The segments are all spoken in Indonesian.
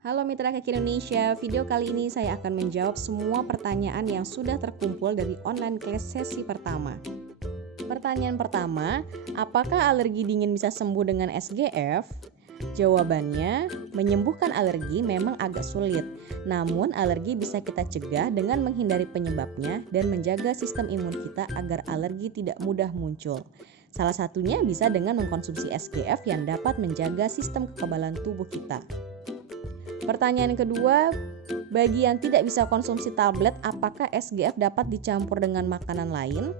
Halo Mitra Kaki Indonesia, video kali ini saya akan menjawab semua pertanyaan yang sudah terkumpul dari online class sesi pertama. Pertanyaan pertama, apakah alergi dingin bisa sembuh dengan SGF? Jawabannya, menyembuhkan alergi memang agak sulit, namun alergi bisa kita cegah dengan menghindari penyebabnya dan menjaga sistem imun kita agar alergi tidak mudah muncul. Salah satunya bisa dengan mengkonsumsi SGF yang dapat menjaga sistem kekebalan tubuh kita. Pertanyaan kedua, bagi yang tidak bisa konsumsi tablet, apakah SGF dapat dicampur dengan makanan lain?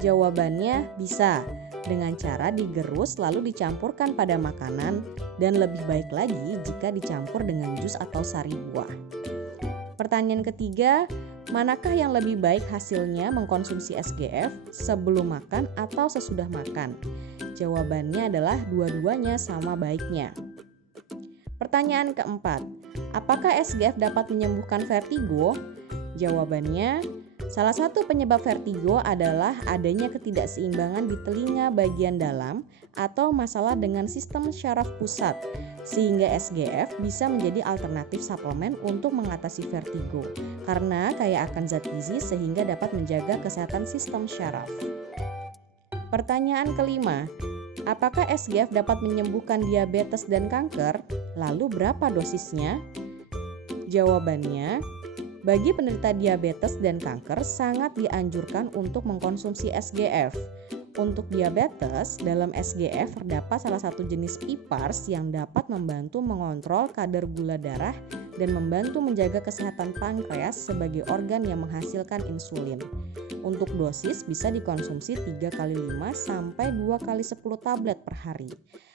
Jawabannya bisa, dengan cara digerus lalu dicampurkan pada makanan, dan lebih baik lagi jika dicampur dengan jus atau sari buah. Pertanyaan ketiga, manakah yang lebih baik hasilnya mengkonsumsi SGF sebelum makan atau sesudah makan? Jawabannya adalah dua-duanya sama baiknya. Pertanyaan keempat, apakah SGF dapat menyembuhkan vertigo? Jawabannya, salah satu penyebab vertigo adalah adanya ketidakseimbangan di telinga bagian dalam atau masalah dengan sistem syaraf pusat, sehingga SGF bisa menjadi alternatif suplemen untuk mengatasi vertigo karena kaya akan zat gizi sehingga dapat menjaga kesehatan sistem syaraf. Pertanyaan kelima, apakah SGF dapat menyembuhkan diabetes dan kanker? Lalu berapa dosisnya? Jawabannya, bagi penderita diabetes dan kanker sangat dianjurkan untuk mengkonsumsi SGF. Untuk diabetes, dalam SGF terdapat salah satu jenis PPARs yang dapat membantu mengontrol kadar gula darah dan membantu menjaga kesehatan pankreas sebagai organ yang menghasilkan insulin. Untuk dosis bisa dikonsumsi 3 kali 5 sampai 2 kali 10 tablet per hari.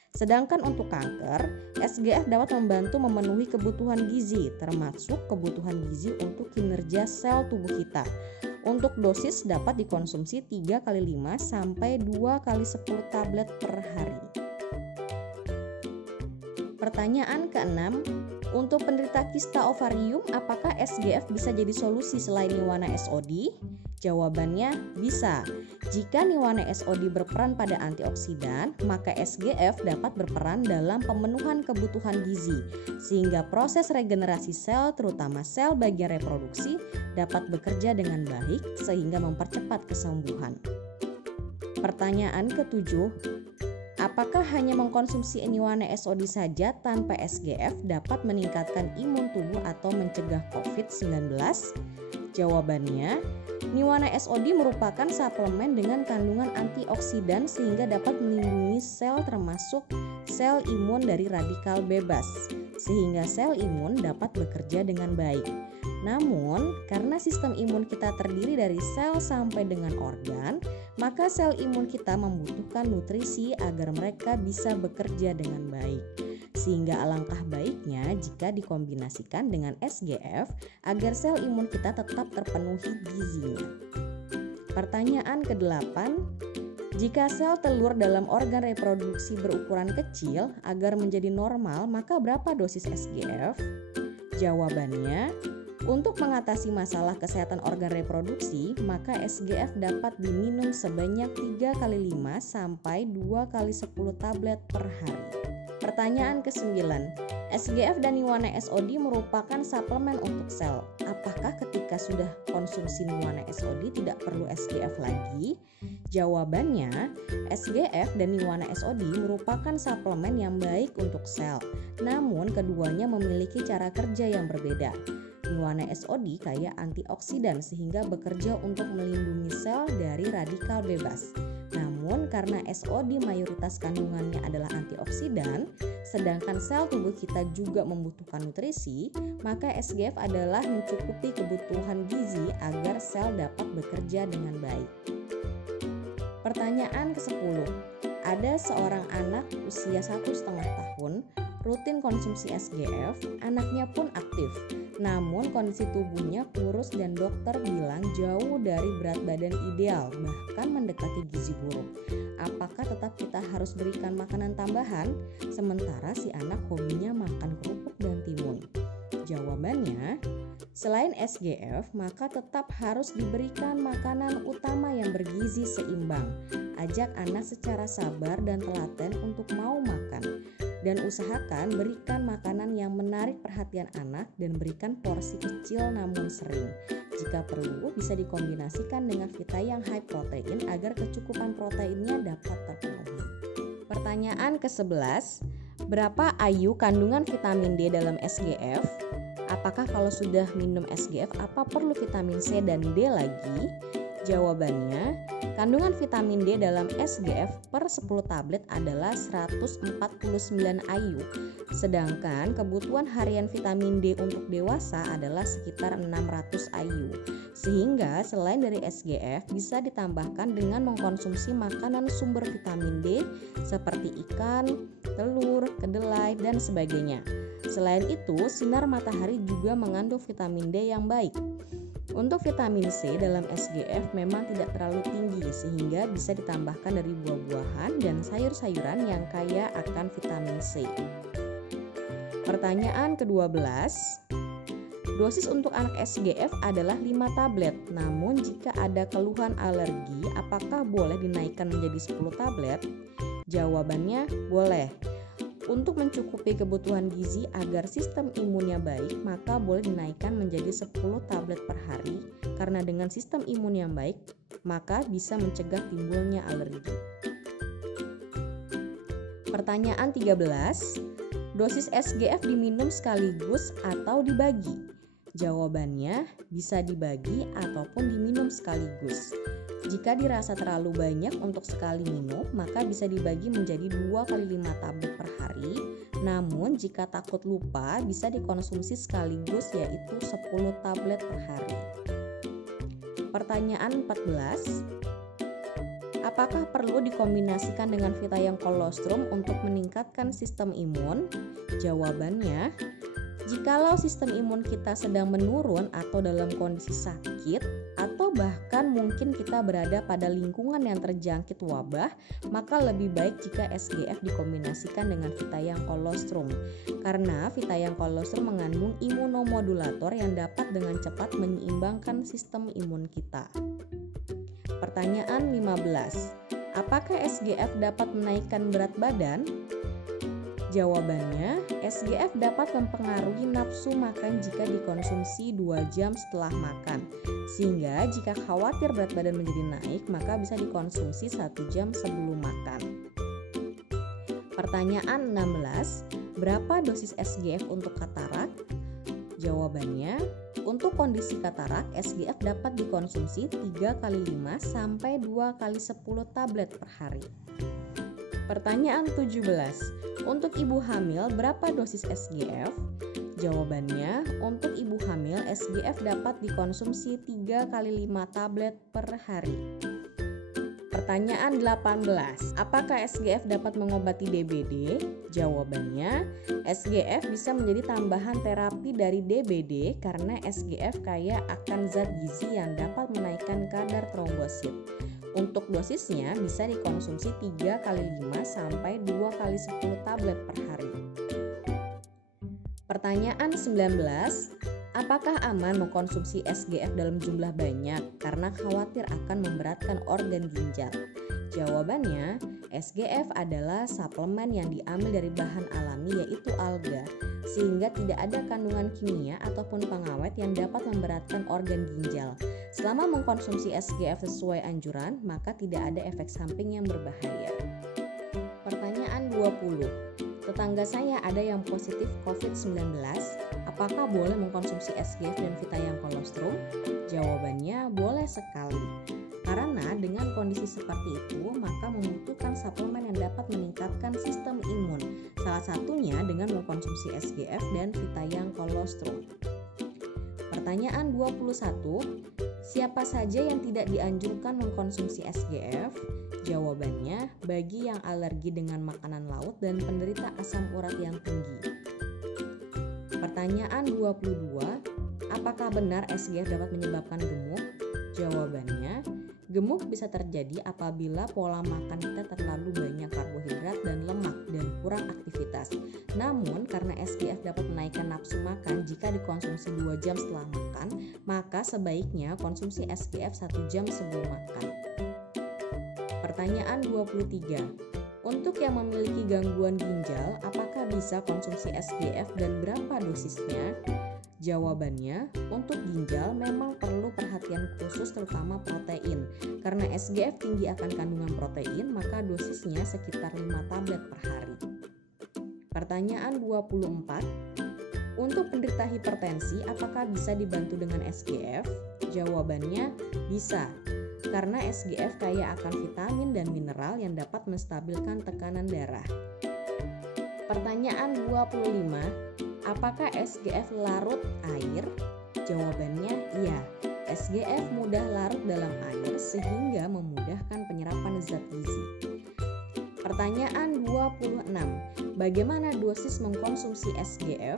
Sedangkan untuk kanker, SGF dapat membantu memenuhi kebutuhan gizi, termasuk kebutuhan gizi untuk kinerja sel tubuh kita. Untuk dosis dapat dikonsumsi 3 kali 5 sampai 2 kali 10 tablet per hari. Pertanyaan keenam, untuk penderita kista ovarium, apakah SGF bisa jadi solusi selain Niwana SOD? Jawabannya bisa. Jika Niwana SOD berperan pada antioksidan, maka SGF dapat berperan dalam pemenuhan kebutuhan gizi, sehingga proses regenerasi sel, terutama sel bagian reproduksi, dapat bekerja dengan baik sehingga mempercepat kesembuhan. Pertanyaan ketujuh, apakah hanya mengkonsumsi Niwana SOD saja tanpa SGF dapat meningkatkan imun tubuh atau mencegah COVID-19? Jawabannya, Niwana SOD merupakan suplemen dengan kandungan antioksidan sehingga dapat melindungi sel termasuk sel imun dari radikal bebas, sehingga sel imun dapat bekerja dengan baik. Namun, karena sistem imun kita terdiri dari sel sampai dengan organ, maka sel imun kita membutuhkan nutrisi agar mereka bisa bekerja dengan baik. Sehingga alangkah baiknya jika dikombinasikan dengan SGF agar sel imun kita tetap terpenuhi gizinya. Pertanyaan ke-8, jika sel telur dalam organ reproduksi berukuran kecil agar menjadi normal, maka berapa dosis SGF? Jawabannya, untuk mengatasi masalah kesehatan organ reproduksi, maka SGF dapat diminum sebanyak 3 kali 5 sampai 2 kali 10 tablet per hari. Pertanyaan ke-9, SGF dan Niwana SOD merupakan suplemen untuk sel. Apakah ketika sudah konsumsi Niwana SOD tidak perlu SGF lagi? Jawabannya, SGF dan Niwana SOD merupakan suplemen yang baik untuk sel. Namun keduanya memiliki cara kerja yang berbeda. Niwana SOD kaya antioksidan sehingga bekerja untuk melindungi sel dari radikal bebas. Namun karena SOD mayoritas kandungannya adalah antioksidan, sedangkan sel tubuh kita juga membutuhkan nutrisi, maka SGF adalah mencukupi kebutuhan gizi agar sel dapat bekerja dengan baik. Pertanyaan ke-10, ada seorang anak usia 1,5 tahun rutin konsumsi SGF, anaknya pun aktif. Namun kondisi tubuhnya kurus dan dokter bilang jauh dari berat badan ideal, bahkan mendekati gizi buruk. Apakah tetap kita harus berikan makanan tambahan? Sementara si anak hobinya makan kerupuk dan timun. Jawabannya, selain SGF, maka tetap harus diberikan makanan utama yang bergizi seimbang. Ajak anak secara sabar dan telaten untuk mau makan. Dan usahakan berikan makanan yang menarik perhatian anak dan berikan porsi kecil namun sering. Jika perlu, bisa dikombinasikan dengan vita yang high protein agar kecukupan proteinnya dapat terpenuhi. Pertanyaan ke-11, berapa IU kandungan vitamin D dalam SGF? Apakah kalau sudah minum SGF, apa perlu vitamin C dan D lagi? Jawabannya, kandungan vitamin D dalam SGF per 10 tablet adalah 149 IU, sedangkan kebutuhan harian vitamin D untuk dewasa adalah sekitar 600 IU. Sehingga selain dari SGF bisa ditambahkan dengan mengkonsumsi makanan sumber vitamin D seperti ikan, telur, kedelai, dan sebagainya. Selain itu, sinar matahari juga mengandung vitamin D yang baik. Untuk vitamin C dalam SGF memang tidak terlalu tinggi sehingga bisa ditambahkan dari buah-buahan dan sayur-sayuran yang kaya akan vitamin C. Pertanyaan ke-12, dosis untuk anak SGF adalah 5 tablet. Namun jika ada keluhan alergi, apakah boleh dinaikkan menjadi 10 tablet? Jawabannya boleh. Untuk mencukupi kebutuhan gizi agar sistem imunnya baik, maka boleh dinaikkan menjadi 10 tablet per hari, karena dengan sistem imun yang baik, maka bisa mencegah timbulnya alergi. Pertanyaan 13, dosis SGF diminum sekaligus atau dibagi? Jawabannya bisa dibagi ataupun diminum sekaligus. Jika dirasa terlalu banyak untuk sekali minum, maka bisa dibagi menjadi 2 kali 5 tablet per hari. Namun jika takut lupa, bisa dikonsumsi sekaligus yaitu 10 tablet per hari. Pertanyaan 14, apakah perlu dikombinasikan dengan vita yang kolostrum untuk meningkatkan sistem imun? Jawabannya, jikalau sistem imun kita sedang menurun atau dalam kondisi sakit, atau bahkan mungkin kita berada pada lingkungan yang terjangkit wabah, maka lebih baik jika SGF dikombinasikan dengan vita yang kolostrum. Karena vita yang kolostrum mengandung imunomodulator yang dapat dengan cepat menyeimbangkan sistem imun kita. Pertanyaan 15, apakah SGF dapat menaikkan berat badan? Jawabannya, SGF dapat mempengaruhi nafsu makan jika dikonsumsi 2 jam setelah makan. Sehingga jika khawatir berat badan menjadi naik, maka bisa dikonsumsi 1 jam sebelum makan. Pertanyaan 16, berapa dosis SGF untuk katarak? Jawabannya, untuk kondisi katarak, SGF dapat dikonsumsi 3 kali 5 sampai 2 kali 10 tablet per hari. Pertanyaan 17, untuk ibu hamil berapa dosis SGF? Jawabannya, untuk ibu hamil SGF dapat dikonsumsi 3 kali 5 tablet per hari. Pertanyaan 18, apakah SGF dapat mengobati DBD? Jawabannya, SGF bisa menjadi tambahan terapi dari DBD karena SGF kaya akan zat gizi yang dapat menaikkan kadar trombosit. Untuk dosisnya bisa dikonsumsi 3 kali 5 sampai 2 kali 10 tablet per hari. Pertanyaan 19, apakah aman mengkonsumsi SGF dalam jumlah banyak karena khawatir akan memberatkan organ ginjal? Jawabannya, SGF adalah suplemen yang diambil dari bahan alami yaitu alga, sehingga tidak ada kandungan kimia ataupun pengawet yang dapat memberatkan organ ginjal. Selama mengkonsumsi SGF sesuai anjuran, maka tidak ada efek samping yang berbahaya. Pertanyaan 20, tetangga saya ada yang positif COVID-19, apakah boleh mengkonsumsi SGF dan vita yang kolostrum? Jawabannya boleh sekali. Karena dengan kondisi seperti itu, maka membutuhkan suplemen yang dapat meningkatkan sistem imun. Salah satunya dengan mengkonsumsi SGF dan vita yang kolostrum. Pertanyaan 21, siapa saja yang tidak dianjurkan mengkonsumsi SGF? Jawabannya, bagi yang alergi dengan makanan laut dan penderita asam urat yang tinggi. Pertanyaan 22, apakah benar SGF dapat menyebabkan gemuk? Jawabannya, gemuk bisa terjadi apabila pola makan kita terlalu banyak karbohidrat dan lemak dan kurang aktivitas. Namun karena SGF dapat menaikkan nafsu makan jika dikonsumsi 2 jam setelah makan, maka sebaiknya konsumsi SGF 1 jam sebelum makan. Pertanyaan 23, Untuk yang memiliki gangguan ginjal, apakah bisa konsumsi SGF dan berapa dosisnya? Jawabannya, untuk ginjal memang perlu perhatian khusus terutama protein. Karena SGF tinggi akan kandungan protein, maka dosisnya sekitar 5 tablet per hari. Pertanyaan 24. Untuk penderita hipertensi, apakah bisa dibantu dengan SGF? Jawabannya, bisa. Karena SGF kaya akan vitamin dan mineral yang dapat menstabilkan tekanan darah. Pertanyaan 25. Apakah SGF larut air? Jawabannya iya. SGF mudah larut dalam air sehingga memudahkan penyerapan zat gizi. Pertanyaan 26. Bagaimana dosis mengkonsumsi SGF,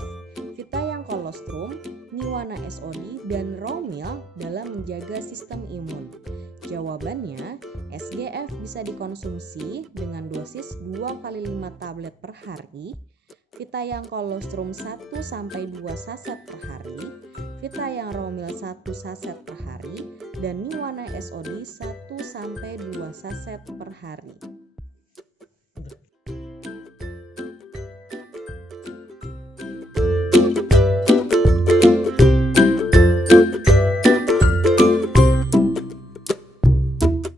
Vitayang Kolostrum, Niwana SOD, dan Romil dalam menjaga sistem imun? Jawabannya, SGF bisa dikonsumsi dengan dosis 2 kali 5 tablet per hari, Vitayang Kolostrum 1-2 saset per hari, Vitayang Romil 1 saset per hari, dan Niwana SOD 1-2 saset per hari.